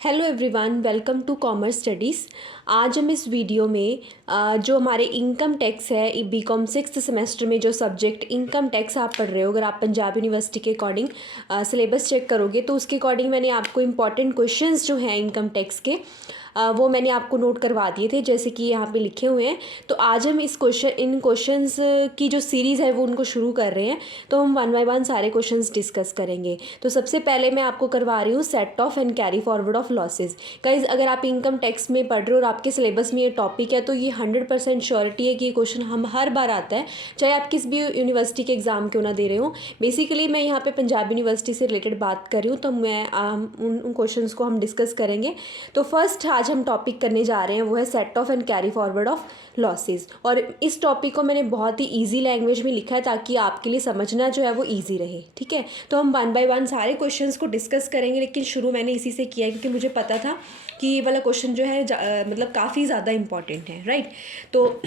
Hello everyone, welcome to commerce studies. आज हम इस वीडियो में जो हमारे इनकम टैक्स है, बीकॉम सिक्स्थ सेमेस्टर में जो सब्जेक्ट इनकम टैक्स आप पढ़ रहे हो, अगर आप पंजाब यूनिवर्सिटी के अकॉर्डिंग सिलेबस चेक करोगे तो उसके अकॉर्डिंग मैंने आपको इंपॉर्टेंट क्वेश्चंस जो हैं इनकम टैक्स के वो मैंने आपको नोट करवा दिए थे, जैसे कि यहाँ पे लिखे हुए हैं। तो आज हम इन क्वेश्चंस की जो सीरीज़ है वो उनको शुरू कर रहे हैं। तो हम वन बाय वन सारे क्वेश्चंस डिस्कस करेंगे। तो सबसे पहले मैं आपको करवा रही हूँ set off and carry forward of losses. Guys, अगर आप इनकम टैक्स में पढ़ रहे हो और आपके सिलेबस में ये टॉपिक है तो ये 100% श्योरिटी है कि ये क्वेश्चन हम हर बार आता है, चाहे आप किस भी यूनिवर्सिटी के एग्ज़ाम क्यों ना दे रहे हो। बेसिकली मैं यहाँ पे पंजाब यूनिवर्सिटी से रिलेटेड बात कर रही हूँ, तो मैं उन क्वेश्चंस को हम डिस्कस करेंगे। तो फर्स्ट आज हम टॉपिक करने जा रहे हैं वो है set off and carry forward of losses. और इस टॉपिक को मैंने बहुत ही ईजी लैंग्वेज में लिखा है ताकि आपके लिए समझना जो है वो ईजी रहे। ठीक है, तो हम वन बाय वन सारे क्वेश्चंस को डिस्कस करेंगे, लेकिन शुरू मैंने इसी से किया है क्योंकि मुझे पता था कि ये वाला क्वेश्चन जो है मतलब काफ़ी ज़्यादा इंपॉर्टेंट है। राइट, तो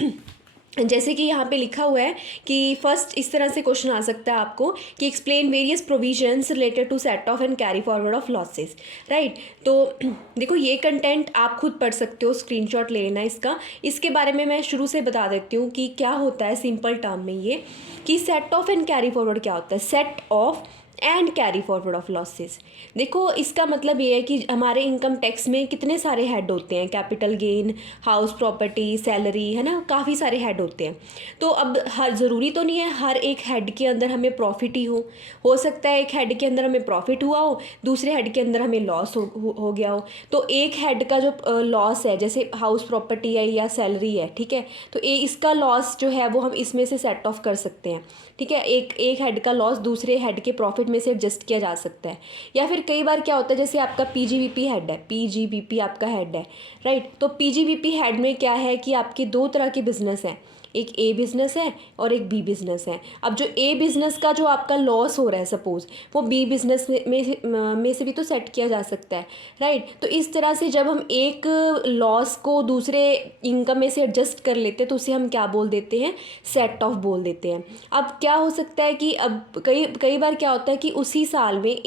जैसे कि यहाँ पे लिखा हुआ है कि फर्स्ट इस तरह से क्वेश्चन आ सकता है आपको कि explain various provisions related to set off and carry forward of losses. Right, तो देखो ये कंटेंट आप खुद पढ़ सकते हो, स्क्रीनशॉट ले लेना इसका। इसके बारे में मैं शुरू से बता देती हूँ कि क्या होता है सिंपल टर्म में ये कि set off and carry forward क्या होता है। Set off and carry forward of losses, देखो इसका मतलब ये है कि हमारे इनकम टैक्स में कितने सारे हेड होते हैं, capital gain, house property, salary, है ना, काफ़ी सारे हेड होते हैं। तो अब हर ज़रूरी तो नहीं है हर एक हेड के अंदर हमें प्रॉफिट ही हो सकता है एक हेड के अंदर हमें प्रॉफिट हुआ हो, दूसरे हेड के अंदर हमें लॉस हो गया हो। तो एक हेड का जो लॉस है, जैसे हाउस प्रॉपर्टी है या सैलरी है, ठीक है, तो इसका लॉस जो है वो हम इसमें से सेट ऑफ कर सकते हैं। ठीक है, एक हेड का लॉस दूसरे हेड के प्रॉफिट में से एडजस्ट किया जा सकता है। या फिर कई बार क्या होता है, जैसे आपका पीजीबीपी हेड है, पीजीबीपी आपका हेड है। राइट, तो पीजीबीपी हेड में क्या है कि आपके दो तरह के बिजनेस हैं, एक ए बिज़नेस है और एक बी बिज़नेस है। अब जो ए बिज़नेस का जो आपका लॉस हो रहा है, सपोज़ वो बी बिज़नेस में से भी तो सेट किया जा सकता है। राइट, तो इस तरह से जब हम एक लॉस को दूसरे इनकम में से एडजस्ट कर लेते हैं तो उसे हम क्या बोल देते हैं, सेट ऑफ बोल देते हैं। अब क्या हो सकता है कि अब कई बार क्या होता है कि उसी साल में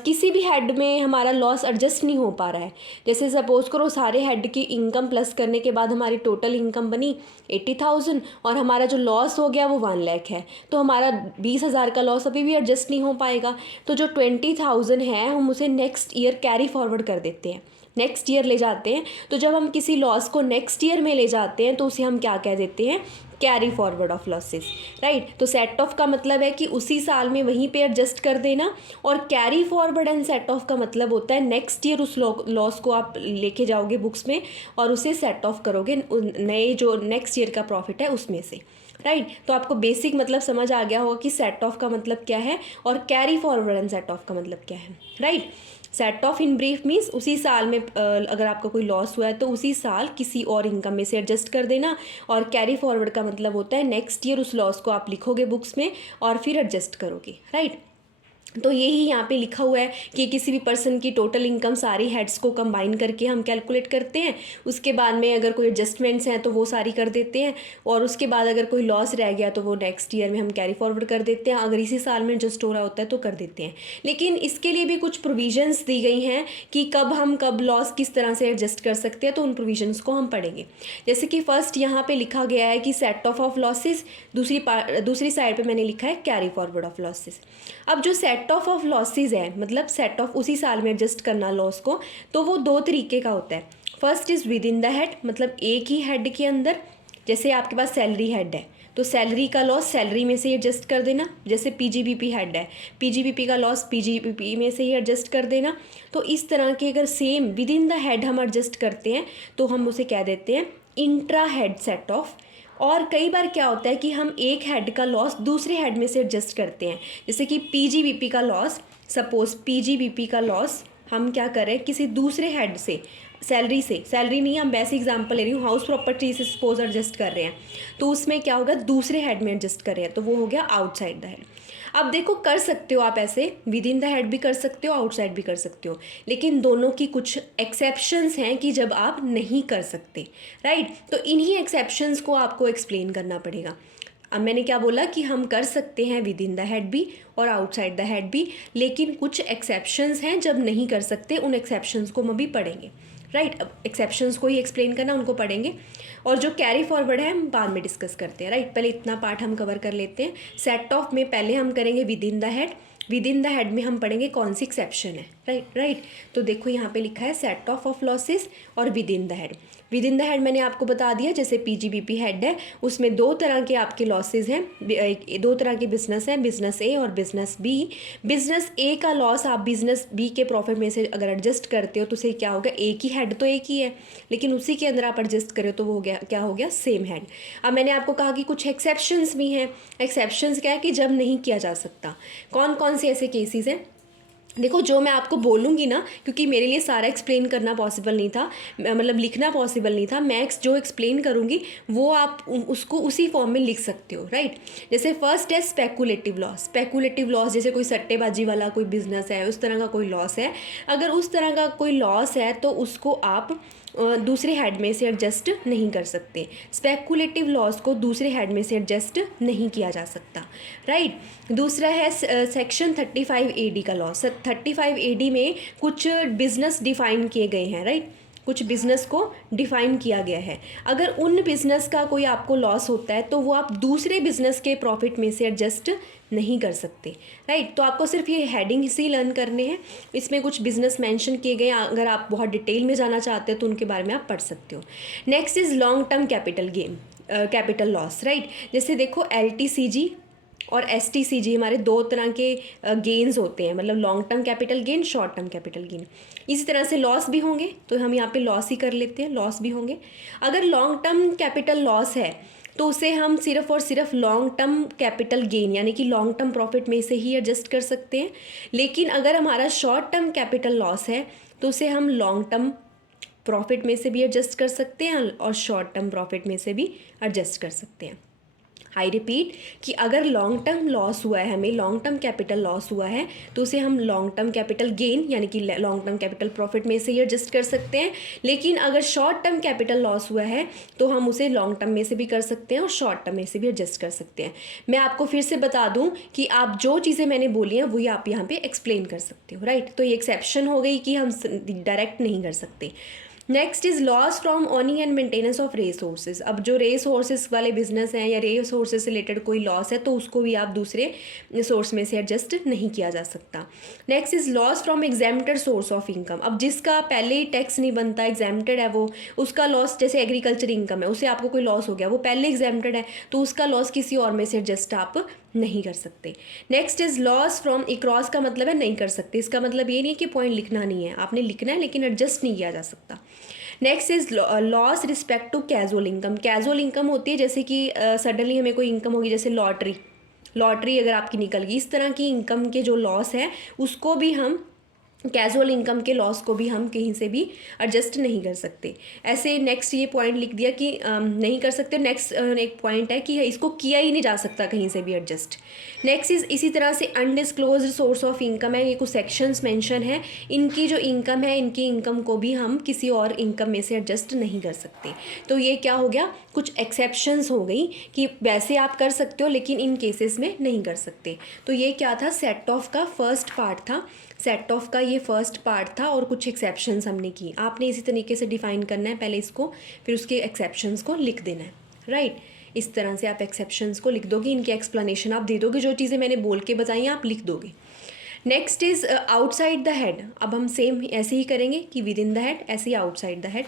किसी भी हेड में हमारा लॉस एडजस्ट नहीं हो पा रहा है। जैसे सपोज़ करो सारे हेड की इनकम प्लस करने के बाद हमारी टोटल इनकम बनी 80,000 और हमारा जो लॉस हो गया वो 1 लाख है, तो हमारा 20,000 का लॉस अभी भी एडजस्ट नहीं हो पाएगा। तो जो 20,000 है हम उसे नेक्स्ट ईयर कैरी फॉरवर्ड कर देते हैं, नेक्स्ट ईयर ले जाते हैं। तो जब हम किसी लॉस को नेक्स्ट ईयर में ले जाते हैं तो उसे हम क्या कह देते हैं, carry forward of losses. Right, तो सेट ऑफ का मतलब है कि उसी साल में वहीं पे एडजस्ट कर देना, और carry forward and set of का मतलब होता है नेक्स्ट ईयर उस लॉस को आप लेके जाओगे बुक्स में और उसे सेट ऑफ करोगे नए जो नेक्स्ट ईयर का प्रॉफिट है उसमें से। राइट, तो आपको बेसिक मतलब समझ आ गया होगा कि सेट ऑफ का मतलब क्या है और carry forward and set of का मतलब क्या है। Right, set of in brief means उसी साल में अगर आपका कोई लॉस हुआ है तो उसी साल किसी और इनकम में से एडजस्ट कर देना, और कैरी फॉरवर्ड का मतलब होता है नेक्स्ट ईयर उस लॉस को आप लिखोगे बुक्स में और फिर एडजस्ट करोगे। राइट, तो यही यहाँ पे लिखा हुआ है कि किसी भी पर्सन की टोटल इनकम सारी हेड्स को कंबाइन करके हम कैलकुलेट करते हैं। उसके बाद में अगर कोई एडजस्टमेंट्स हैं तो वो सारी कर देते हैं, और उसके बाद अगर कोई लॉस रह गया तो वो नेक्स्ट ईयर में हम कैरी फॉरवर्ड कर देते हैं, अगर इसी साल में एडजस्ट हो रहा होता है तो कर देते हैं। लेकिन इसके लिए भी कुछ प्रोविजंस दी गई हैं कि कब लॉस किस तरह से एडजस्ट कर सकते हैं, तो उन प्रोविजंस को हम पढ़ेंगे। जैसे कि फर्स्ट यहाँ पे लिखा गया है कि सेट ऑफ लॉसेस, दूसरी साइड पे मैंने लिखा है कैरी फॉरवर्ड ऑफ लॉसेस। अब जो सेट ऑफ लॉसेस है, मतलब सेट ऑफ उसी साल में एडजस्ट करना लॉस को, तो वो दो तरीके का होता है। First is with in the head, मतलब एक ही हेड के अंदर। जैसे आपके पास सैलरी हेड है तो सैलरी का लॉस सैलरी में से ही एडजस्ट कर देना। जैसे पीजीबीपी हेड है, पीजीबीपी का लॉस पीजीबीपी में से ही एडजस्ट कर देना। तो इस तरह के अगर same with in the head हम एडजस्ट करते हैं तो हम उसे कह देते हैं इंट्रा हेड सेट ऑफ। और कई बार क्या होता है कि हम एक हेड का लॉस दूसरे हेड में से एडजस्ट करते हैं। जैसे कि पीजीबीपी का लॉस, सपोज पीजीबीपी का लॉस हम क्या करें किसी दूसरे हेड से, सैलरी नहीं, हम वैसे एग्जांपल ले रही हूँ, हाउस प्रॉपर्टी से सपोज एडजस्ट कर रहे हैं तो उसमें क्या होगा, दूसरे हेड में एडजस्ट कर रहे हैं तो वो हो गया आउटसाइड द हेड। अब देखो कर सकते हो आप ऐसे, विद इन द हेड भी कर सकते हो, आउटसाइड भी कर सकते हो, लेकिन दोनों की कुछ एक्सेप्शंस हैं कि जब आप नहीं कर सकते। राइट, तो इन्हीं एक्सेप्शंस को आपको एक्सप्लेन करना पड़ेगा। अब मैंने क्या बोला कि हम कर सकते हैं विद इन द हेड भी और आउटसाइड द हेड भी, लेकिन कुछ एक्सेप्शंस हैं जब नहीं कर सकते, उन एक्सेप्शंस को हम अभी पढ़ेंगे, राइट। अब एक्सेप्शंस को ही एक्सप्लेन करना, उनको पढ़ेंगे, और जो कैरी फॉरवर्ड है हम बाद में डिस्कस करते हैं, राइट। पहले इतना पार्ट हम कवर कर लेते हैं। सेट ऑफ में पहले हम करेंगे with in the head, with in the head में हम पढ़ेंगे कौन सी एक्सेप्शन है, राइट। तो देखो यहाँ पे लिखा है सेट ऑफ लॉसेस और with in the head. With in the head मैंने आपको बता दिया, जैसे पीजीबीपी हेड है उसमें दो तरह के आपके लॉसेज हैं, दो तरह के बिजनेस हैं, बिजनेस ए और बिजनेस बी। बिजनेस ए का लॉस आप बिजनेस बी के प्रॉफिट में से अगर एडजस्ट करते हो तो उसे क्या होगा, एक ही हेड तो एक ही है, लेकिन उसी के अंदर आप एडजस्ट करो तो वो हो गया, क्या हो गया, सेम हेड। अब मैंने आपको कहा कि कुछ एक्सेप्शंस भी हैं। एक्सेप्शंस क्या है कि जब नहीं किया जा सकता। कौन कौन से ऐसे केसेस हैं, देखो जो मैं आपको बोलूँगी ना, क्योंकि मेरे लिए सारा एक्सप्लेन करना पॉसिबल नहीं था, मतलब लिखना पॉसिबल नहीं था, मैं जो एक्सप्लेन करूँगी वो आप उसको उसी फॉर्म में लिख सकते हो, राइट। जैसे फर्स्ट है स्पेकुलेटिव लॉस। स्पेकुलेटिव लॉस जैसे कोई सट्टेबाजी वाला कोई बिजनेस है, उस तरह का कोई लॉस है, अगर उस तरह का कोई लॉस है तो उसको आप दूसरे हेड में से एडजस्ट नहीं कर सकते। स्पेकुलेटिव लॉस को दूसरे हेड में से एडजस्ट नहीं किया जा सकता, राइट। दूसरा है सेक्शन 35 AD का लॉस। 35 AD में कुछ बिजनेस डिफाइन किए गए हैं, राइट। कुछ बिजनेस को डिफाइन किया गया है, अगर उन बिजनेस का कोई आपको लॉस होता है तो वो आप दूसरे बिजनेस के प्रॉफिट में से एडजस्ट नहीं कर सकते, राइट। तो आपको सिर्फ ये हेडिंग ही लर्न करने हैं, इसमें कुछ बिजनेस मेंशन किए गए, अगर आप बहुत डिटेल में जाना चाहते हो तो उनके बारे में आप पढ़ सकते हो। Next is long term capital gain, capital loss, right. जैसे देखो LTCG और STCG हमारे दो तरह के गेन्स होते हैं, मतलब long term capital gain, short term capital gain. इसी तरह से लॉस भी होंगे, तो हम यहाँ पे लॉस ही कर लेते हैं, लॉस भी होंगे। अगर लॉन्ग टर्म कैपिटल लॉस है तो उसे हम सिर्फ और सिर्फ लॉन्ग टर्म कैपिटल गेन यानी कि लॉन्ग टर्म प्रॉफिट में से ही एडजस्ट कर सकते हैं। लेकिन अगर हमारा शॉर्ट टर्म कैपिटल लॉस है तो उसे हम लॉन्ग टर्म प्रॉफिट में से भी एडजस्ट कर सकते हैं और शॉर्ट टर्म प्रॉफिट में से भी एडजस्ट कर सकते हैं। आई रिपीट कि अगर लॉन्ग टर्म लॉस हुआ है, हमें लॉन्ग टर्म कैपिटल लॉस हुआ है तो उसे हम लॉन्ग टर्म कैपिटल गेन यानी कि लॉन्ग टर्म कैपिटल प्रॉफिट में से ही एडजस्ट कर सकते हैं। लेकिन अगर शॉर्ट टर्म कैपिटल लॉस हुआ है तो हम उसे लॉन्ग टर्म में से भी कर सकते हैं और शॉर्ट टर्म में से भी एडजस्ट कर सकते हैं। मैं आपको फिर से बता दूं कि आप जो चीज़ें मैंने बोली हैं वही आप यहाँ पे एक्सप्लेन कर सकते हो, राइट। तो ये एक्सेप्शन हो गई कि हम डायरेक्ट नहीं कर सकते। Next is loss from earning and maintenance of resources. अब जो रिसोर्सेज वाले बिजनेस हैं या रिसोर्सेज से रिलेटेड कोई लॉस है तो उसको भी आप दूसरे सोर्स में से एडजस्ट नहीं किया जा सकता। Next is loss from exempted source of income. अब जिसका पहले ही टैक्स नहीं बनता, एग्जेम्प्टेड है वो, उसका लॉस, जैसे एग्रीकल्चर इनकम है, उसे आपको कोई लॉस हो गया, वो पहले एग्जेम्प्टेड है तो उसका लॉस किसी और में से एडजस्ट आप नहीं कर सकते। नेक्स्ट इज लॉस फ्रॉम इक्रॉस का मतलब है नहीं कर सकते, इसका मतलब ये नहीं है कि पॉइंट लिखना नहीं है, आपने लिखना है लेकिन एडजस्ट नहीं किया जा सकता। Next is loss respect to casual income. Casual income होती है जैसे कि सडनली हमें कोई इनकम होगी, जैसे लॉटरी अगर आपकी निकल गई, इस तरह की इनकम के जो लॉस है उसको भी हम, कैजुअल इनकम के लॉस को भी हम कहीं से भी एडजस्ट नहीं कर सकते। ऐसे नेक्स्ट ये पॉइंट लिख दिया कि नहीं कर सकते। नेक्स्ट एक पॉइंट है कि इसको किया ही नहीं जा सकता कहीं से भी एडजस्ट। नेक्स्ट इसी तरह से अनडिस्क्लोज्ड सोर्स ऑफ इनकम है, ये कुछ सेक्शंस मेंशन है, इनकी जो इनकम है, इनकी इनकम को भी हम किसी और इनकम में से एडजस्ट नहीं कर सकते। तो ये क्या हो गया, कुछ एक्सेप्शंस हो गई कि वैसे आप कर सकते हो लेकिन इन केसेस में नहीं कर सकते। तो ये क्या था, सेट ऑफ का फर्स्ट पार्ट था, सेट ऑफ का ये फर्स्ट पार्ट था और कुछ एक्सेप्शंस हमने की। आपने इसी तरीके से डिफाइन करना है, पहले इसको फिर उसके एक्सेप्शंस को लिख देना है, राइट। इस तरह से आप एक्सेप्शंस को लिख दोगे, इनकी एक्सप्लेनेशन आप दे दोगे, जो चीज़ें मैंने बोल के बताई हैं आप लिख दोगे। Next is outside the head. अब हम सेम ऐसे ही करेंगे कि विद इन द हेड, ऐसे ही outside the head.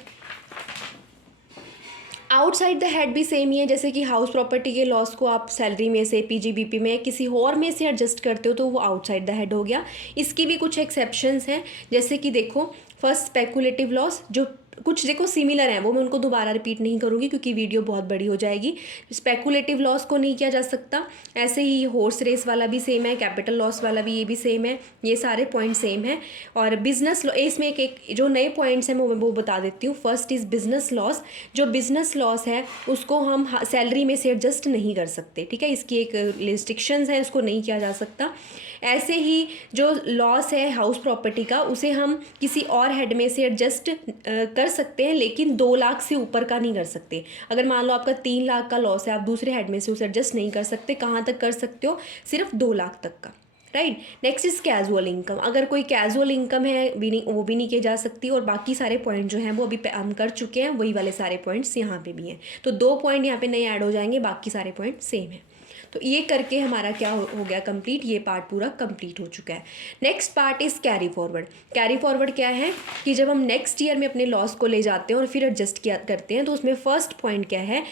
Outside the head भी सेम ही है, जैसे कि हाउस प्रॉपर्टी के लॉस को आप सैलरी में से, पीजीबीपी में, किसी और में से एडजस्ट करते हो तो वो आउटसाइड द हेड हो गया। इसकी भी कुछ एक्सेप्शंस हैं, जैसे कि देखो फर्स्ट स्पेकुलेटिव लॉस, जो कुछ देखो सिमिलर हैं, वो मैं उनको दोबारा रिपीट नहीं करूँगी क्योंकि वीडियो बहुत बड़ी हो जाएगी। स्पेकुलेटिव लॉस को नहीं किया जा सकता। ऐसे ही हॉर्स रेस वाला भी सेम है, कैपिटल लॉस वाला भी ये भी सेम है, ये सारे पॉइंट सेम है। और बिजनेस इसमें एक जो नए पॉइंट्स हैं वो बता देती हूँ। First is business loss. जो बिजनेस लॉस है उसको हम सैलरी में से एडजस्ट नहीं कर सकते, ठीक है, इसकी एक रिस्ट्रिक्शंस है, उसको नहीं किया जा सकता। ऐसे ही जो लॉस है हाउस प्रॉपर्टी का, उसे हम किसी और हेड में से एडजस्ट कर कर सकते हैं, लेकिन 2 लाख से ऊपर का नहीं कर सकते। अगर मान लो आपका 3 लाख का लॉस है, आप दूसरे हेड में से उसे एडजस्ट नहीं कर सकते, कहाँ तक कर सकते हो, सिर्फ 2 लाख तक का, right. Next is casual income. अगर कोई कैजुअल इनकम है भी नहीं, वो भी नहीं की जा सकती। और बाकी सारे पॉइंट जो हैं वो अभी हम कर चुके हैं, वही वाले सारे पॉइंट्स यहाँ पे भी हैं। तो 2 पॉइंट यहाँ पे नए ऐड हो जाएंगे, बाकी सारे पॉइंट सेम है। तो ये करके हमारा क्या हो गया कंप्लीट, ये पार्ट पूरा कंप्लीट हो चुका है। Next part is carry forward. Carry forward क्या है कि जब हम नेक्स्ट ईयर में अपने लॉस को ले जाते हैं और फिर एडजस्ट किया करते हैं, तो उसमें फर्स्ट पॉइंट क्या है,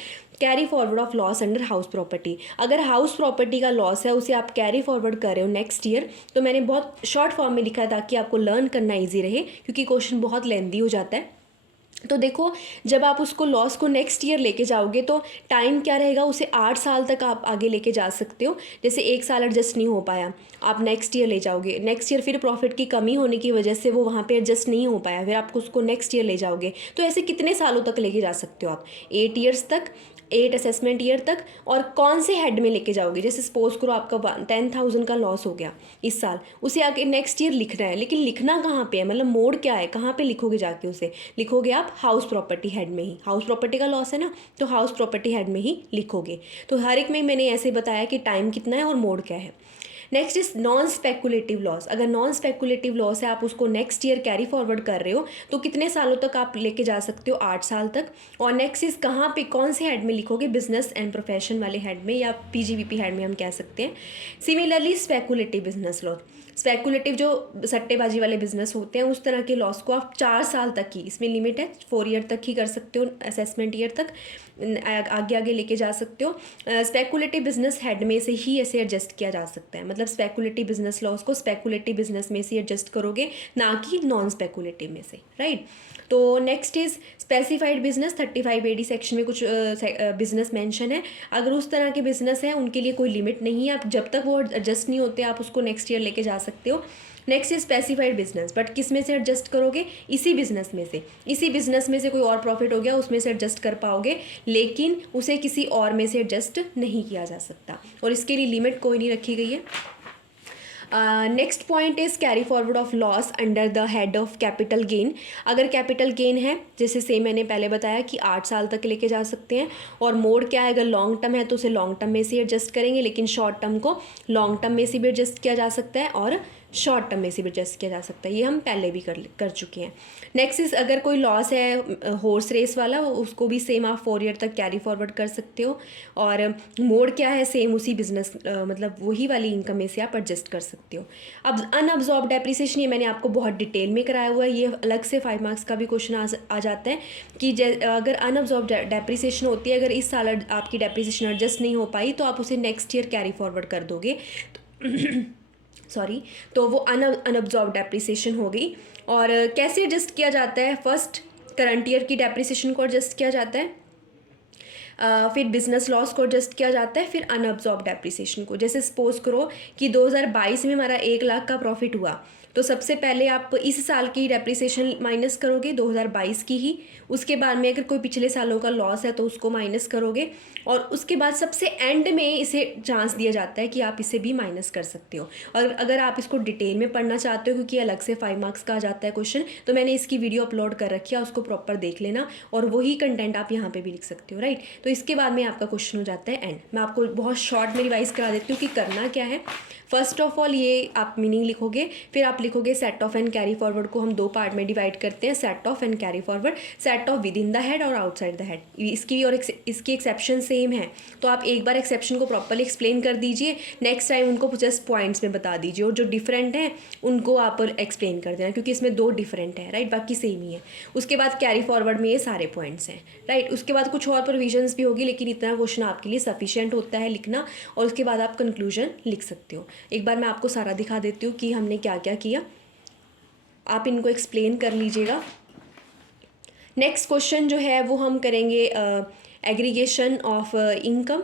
carry forward of loss under house property. अगर हाउस प्रॉपर्टी का लॉस है, उसे आप कैरी फॉरवर्ड कर रहे हो नेक्स्ट ईयर, तो मैंने बहुत शॉर्ट फॉर्म में लिखा है ताकि आपको लर्न करना ईजी रहे, क्योंकि क्वेश्चन बहुत लेंदी हो जाता है। तो देखो, जब आप उसको लॉस को नेक्स्ट ईयर लेके जाओगे तो टाइम क्या रहेगा, उसे 8 साल तक आप आगे लेके जा सकते हो। जैसे 1 साल एडजस्ट नहीं हो पाया, आप नेक्स्ट ईयर ले जाओगे, नेक्स्ट ईयर फिर प्रॉफिट की कमी होने की वजह से वो वहाँ पे एडजस्ट नहीं हो पाया, फिर आपको उसको नेक्स्ट ईयर ले जाओगे। तो ऐसे कितने सालों तक लेके जा सकते हो आप, 8 ईयर्स तक, 8 असेसमेंट ईयर तक। और कौन से हेड में लेके जाओगे, जैसे सपोज करो आपका 10,000 का लॉस हो गया इस साल, उसे आगे नेक्स्ट ईयर लिखना है, लेकिन लिखना कहाँ पे है, मतलब मोड क्या है, कहाँ पे लिखोगे जाके, उसे लिखोगे आप हाउस प्रॉपर्टी हेड में ही। हाउस प्रॉपर्टी का लॉस है ना, तो हाउस प्रॉपर्टी हेड में ही लिखोगे। तो हर एक में मैंने ऐसे बताया कि टाइम कितना है और मोड क्या है। Next is non speculative loss. अगर नॉन स्पेकुलेटिव लॉस है, आप उसको नेक्स्ट ईयर कैरी फॉरवर्ड कर रहे हो, तो कितने सालों तक आप लेके जा सकते हो, 8 साल तक। और नेक्स्ट इज कहाँ पे, कौन से हेड में लिखोगे, बिजनेस एंड प्रोफेशन वाले हेड में या पीजीबीपी हेड में हम कह सकते हैं। Similarly speculative business loss, speculative जो सट्टेबाजी वाले बिजनेस होते हैं, उस तरह के लॉस को आप 4 साल तक ही, इसमें लिमिट है 4 ईयर तक ही कर सकते हो, असेसमेंट ईयर तक आगे आगे लेके जा सकते हो। स्पेकुलेटिव बिजनेस हेड में से ही ऐसे एडजस्ट किया जा सकता है, मतलब स्पेकुलेटिव बिजनेस लॉस को स्पेकुलेटिव बिजनेस में से एडजस्ट करोगे, ना कि नॉन स्पेकुलेटिव में से, राइट। तो next is specified business. 35AD section में कुछ बिजनेस मेंशन है। अगर उस तरह के बिजनेस हैं, उनके लिए कोई लिमिट नहीं है, आप जब तक वो एडजस्ट नहीं होते आप उसको नेक्स्ट ईयर लेके जा सकते हो। Next is specified business, but किस में से एडजस्ट करोगे, इसी बिजनेस में से। इसी बिजनेस में से कोई और प्रॉफिट हो गया, उसमें से एडजस्ट कर पाओगे, लेकिन उसे किसी और में से एडजस्ट नहीं किया जा सकता, और इसके लिए लिमिट कोई नहीं रखी गई है। Next point is carry forward of loss under the head of capital gain. अगर कैपिटल गेन है, जैसे सेम मैंने पहले बताया कि 8 साल तक लेके जा सकते हैं। और मोड क्या है, अगर लॉन्ग टर्म है तो उसे लॉन्ग टर्म में से एडजस्ट करेंगे, लेकिन शॉर्ट टर्म को लॉन्ग टर्म में से भी एडजस्ट किया जा सकता है और शॉर्ट टर्म में से भी एडजस्ट किया जा सकता है। ये हम पहले भी कर चुके हैं। नेक्स्ट इज अगर कोई लॉस है हॉर्स रेस वाला, उसको भी सेम आप 4 ईयर तक कैरी फॉरवर्ड कर सकते हो। और मोड क्या है, सेम उसी बिजनेस मतलब वही वाली इनकम में से आप एडजस्ट कर सकते हो। अब अनअब्जॉर्ब डेप्रिसिएशन, ये मैंने आपको बहुत डिटेल में कराया हुआ है, ये अलग से 5 मार्क्स का भी क्वेश्चन आ जाता है कि अगर अनअब्जॉर्ब डेप्रिसिएशन होती है, अगर इस साल आपकी डेप्रिसिएशन एडजस्ट नहीं हो पाई, तो आप उसे नेक्स्ट ईयर कैरी फॉरवर्ड कर दोगे। सॉरी, तो वो अनअब्जॉर्ब डेप्रिसिएशन हो गई। और कैसे एडजस्ट किया जाता है, फर्स्ट करंट ईयर की डेप्रिसिएशन को एडजस्ट किया जाता है, फिर बिजनेस लॉस को एडजस्ट किया जाता है, फिर अनअब्जॉर्ब डेप्रिसिएशन को। जैसे सपोज करो कि 2022 में हमारा 1 लाख का प्रॉफिट हुआ, तो सबसे पहले आप इस साल की डेप्रिसिएशन माइनस करोगे, 2022 की ही। उसके बाद में अगर कोई पिछले सालों का लॉस है तो उसको माइनस करोगे, और उसके बाद सबसे एंड में इसे चांस दिया जाता है कि आप इसे भी माइनस कर सकते हो। और अगर आप इसको डिटेल में पढ़ना चाहते हो, क्योंकि अलग से 5 मार्क्स का आ जाता है क्वेश्चन, तो मैंने इसकी वीडियो अपलोड कर रखी है, उसको प्रॉपर देख लेना, और वही कंटेंट आप यहाँ पे भी लिख सकते हो, राइट। तो इसके बाद में आपका क्वेश्चन हो जाता है एंड। मैं आपको बहुत शॉर्ट में रिवाइज करा देती हूँ कि करना क्या है। फर्स्ट ऑफ ऑल ये आप मीनिंग लिखोगे, फिर आप लिखोगे set off and carry forward को हम 2 पार्ट में डिवाइड करते हैं, set off and carry forward. Set of with in the head और आउटसाइड द हेड, इसकी और इसकी एक्सेप्शन सेम है, तो आप एक बार एक्सेप्शन को प्रॉपरली एक्सप्लेन कर दीजिए, नेक्स्ट टाइम उनको जस्ट पॉइंट्स में बता दीजिए, और जो डिफरेंट हैं उनको आप एक्सप्लेन कर देना, क्योंकि इसमें 2 डिफरेंट है, राइट, बाकी सेम ही है। उसके बाद कैरी फॉरवर्ड में ये सारे पॉइंट्स हैं, राइट। उसके बाद कुछ और प्रोविजंस भी होगी, लेकिन इतना क्वेश्चन आपके लिए सफिशिएंट होता है लिखना, और उसके बाद आप कंक्लूजन लिख सकते हो। एक बार मैं आपको सारा दिखा देती हूँ कि हमने क्या क्या किया, आप इनको एक्सप्लेन कर लीजिएगा। नेक्स्ट क्वेश्चन जो है वो हम करेंगे aggregation of income.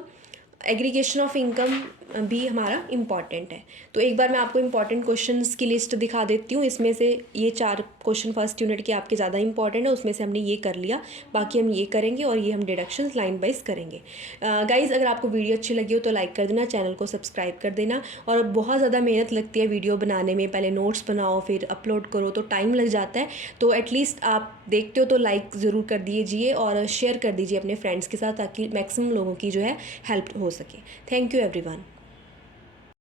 Aggregation of income भी हमारा इम्पॉर्टेंट है। तो एक बार मैं आपको इम्पॉर्टेंट क्वेश्चंस की लिस्ट दिखा देती हूँ। इसमें से ये 4 क्वेश्चन फर्स्ट यूनिट के आपके ज़्यादा इंपॉर्टेंट है, उसमें से हमने ये कर लिया, बाकी हम ये करेंगे और ये हम डिडक्शंस लाइन वाइज करेंगे। गाइज़ अगर आपको वीडियो अच्छी लगी हो तो लाइक कर देना, चैनल को सब्सक्राइब कर देना। और बहुत ज़्यादा मेहनत लगती है वीडियो बनाने में, पहले नोट्स बनाओ फिर अपलोड करो तो टाइम लग जाता है, तो एटलीस्ट आप देखते हो तो लाइक ज़रूर कर दीजिए और शेयर कर दीजिए अपने फ्रेंड्स के साथ, ताकि मैक्सिमम लोगों की जो है हेल्प हो सके। Thank you everyone.